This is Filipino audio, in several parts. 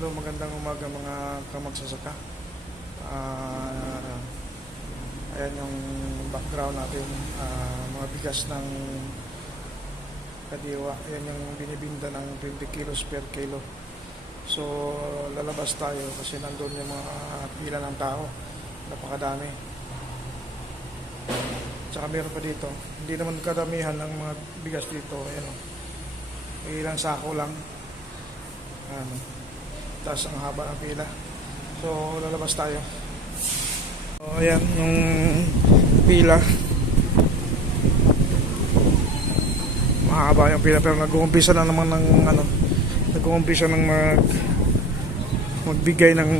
Hello, magandang umaga mga kamagsasaka. Ayan yung background natin, mga bigas ng Kadiwa. Ayan yung binibinda ng 20 kilos per kilo. So lalabas tayo kasi nandun yung mga pila ng tao, napakadami. Tsaka meron pa dito, hindi naman kadamihan ng mga bigas dito. Ayan, ilang sako lang. Tapos ang haba ng pila. So lalabas tayo. So ayan yung pila. Mahaba yung pila pero nag-uumpisa na naman ng nag-uumpisa ng magbigay ng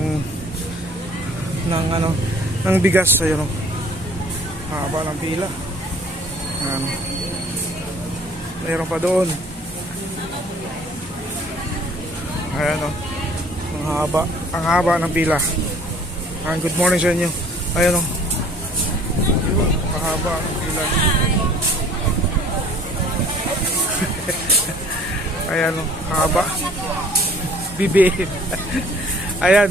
ng bigas. Ayun, mahaba ng pila. Mayroon pa doon. Ayan, ang haba ng pila. Good morning sa inyo. Ayan, mahaba ng pila. Ayan, haba. Bibi. Ayan.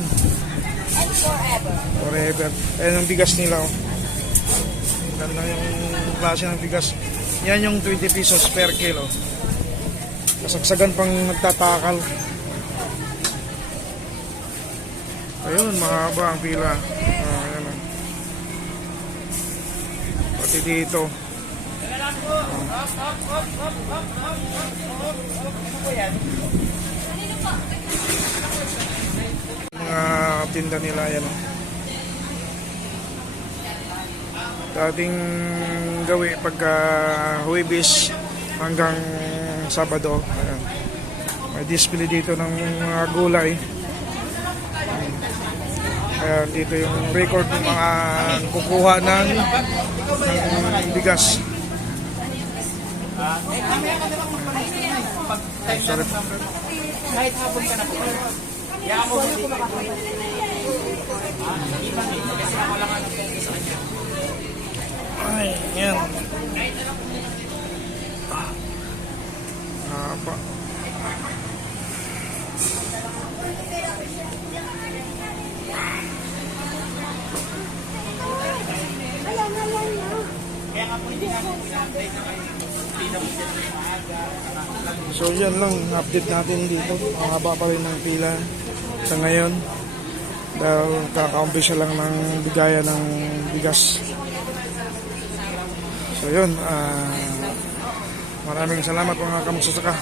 Forever. Ayan ang bigas nila. Ganda yung klase ng bigas. Yan yung 20 pesos per kilo. Kasagsagan pang nagtatakal. Ayun, mahaba ang pila. Ayan, pati dito. Mga tinda nila, yan. Dating gawi pagka Huwebes hanggang Sabado. Ayan. May display dito ng mga gulay. Kaya dito yung record ng mga kukuha ng bigas. Sorry. Kahit hapon ka na po. Ay, yan. Haba. So yan lang, update natin dito. Ang haba pa rin ng pila sa ngayon dahil kakaumpisa lang ng bigaya ng bigas. So yun, maraming salamat mga kamagsasaka.